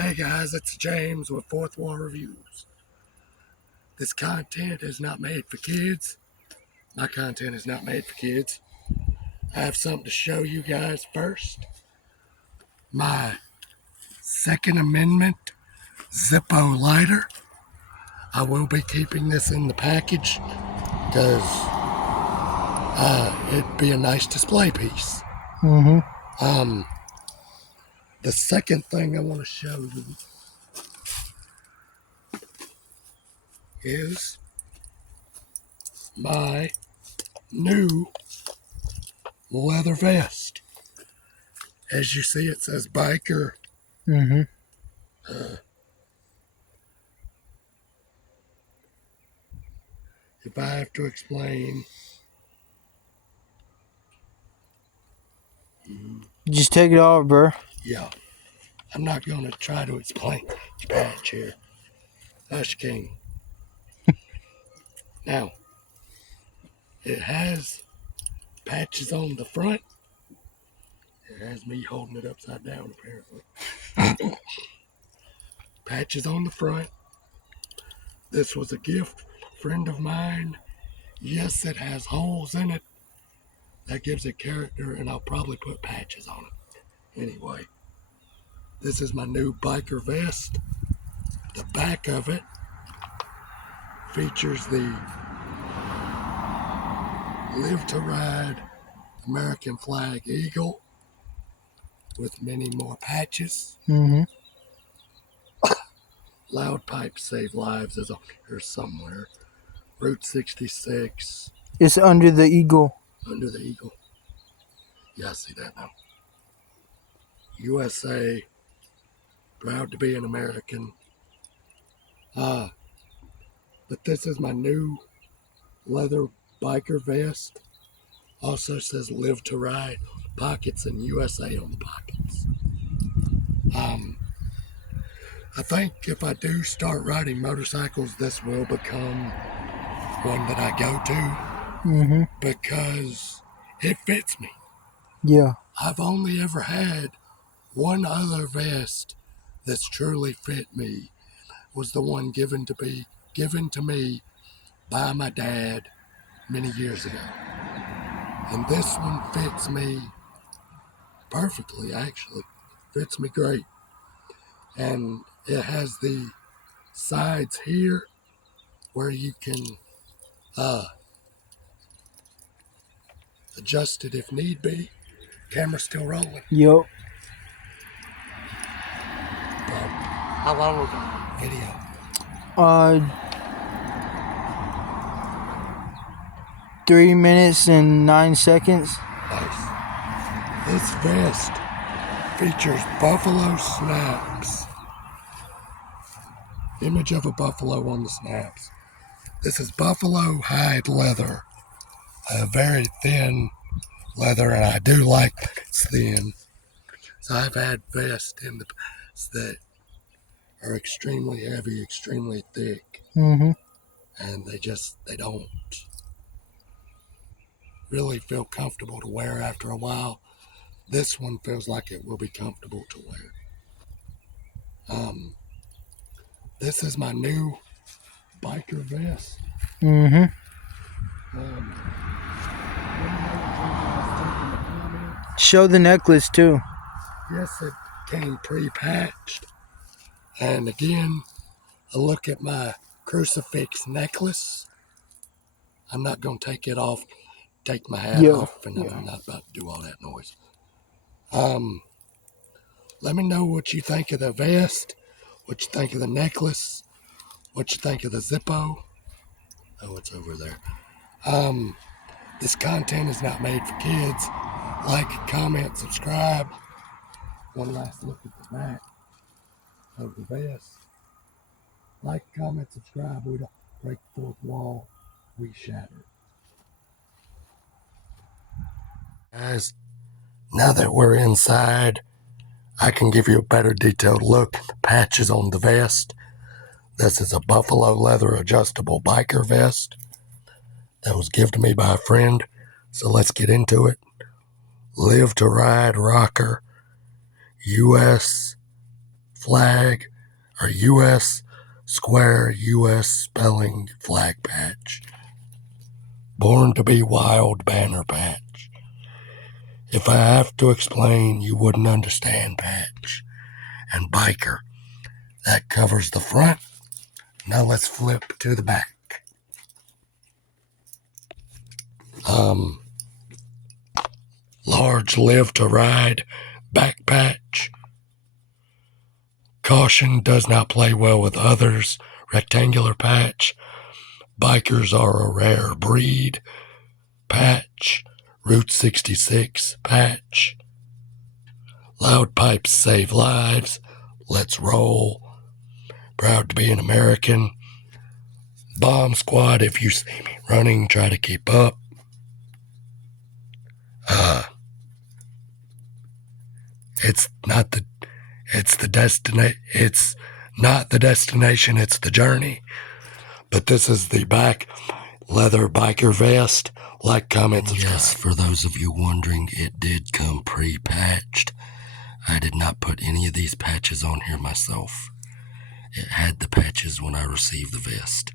Hey guys, it's James with Fourth Wall Reviews. This content is not made for kids. My content is not made for kids. I have something to show you guys first. My Second Amendment Zippo lighter. I will be keeping this in the package because it'd be a nice display piece. The second thing I want to show you is my new leather vest. As you see, it says biker. If I have to explain, just take it off, bro. yeah, I'm not going to try to explain each patch here. Hush King. Now, it has patches on the front. It has me holding it upside down, apparently. Patches on the front. This was a gift, friend of mine. Yes, it has holes in it. That gives it character, and I'll probably put patches on it. Anyway, this is my new biker vest. The back of it features the Live to Ride American flag eagle with many more patches. Loud Pipe Save Lives is on here somewhere. Route 66. It's under the eagle. Under the eagle. Yeah, I see that now. USA. Proud to be an American. But this is my new leather biker vest. Also says Live to Ride pockets and USA on the pockets. I think if I do start riding motorcycles, this will become one that I go to because it fits me. Yeah. I've only ever had one other vest that's truly fit me. It was the one given to me by my dad many years ago. And this one fits me perfectly, actually. Fits me great. And it has the sides here where you can adjust it if need be. Camera's still rolling. Yup. How long ago? Video. 3 minutes and 9 seconds. Nice. This vest features buffalo snaps. Image of a buffalo on the snaps. This is buffalo hide leather. A very thin leather, and I do like that it's thin. So I've had vests in the past that are extremely heavy, extremely thick. And they don't really feel comfortable to wear after a while. This one feels like it will be comfortable to wear. This is my new biker vest. Show the necklace too. Yes, it came pre-patched. And again, a look at my crucifix necklace. I'm not going to take my hat off, and I'm not about to do all that noise. Let me know what you think of the vest, what you think of the necklace, what you think of the zippo. Oh, it's over there. This content is not made for kids. Like, comment, subscribe. One last look at the back of the vest. Like, comment, subscribe. We don't break the fourth wall. We shatter. Guys, now that we're inside, I can give you a better detailed look at the patches on the vest. This is a buffalo leather adjustable biker vest that was given to me by a friend. So let's get into it. Live to Ride rocker, US flag or U.S. square U.S. spelling flag patch. Born to be wild banner patch. If I have to explain, you wouldn't understand patch. And biker. That covers the front. Now let's flip to the back. Large live to ride back patch. Caution does not play well with others. Rectangular patch. Bikers are a rare breed. Patch. Route 66 patch. Loud pipes save lives. Let's roll. Proud to be an American. Bomb squad, if you see me running, try to keep up. It's not the destination, it's the journey. But this is the back leather biker vest. Like, comment, subscribe. Yes, for those of you wondering, it did come pre-patched. I did not put any of these patches on here myself. It had the patches when I received the vest.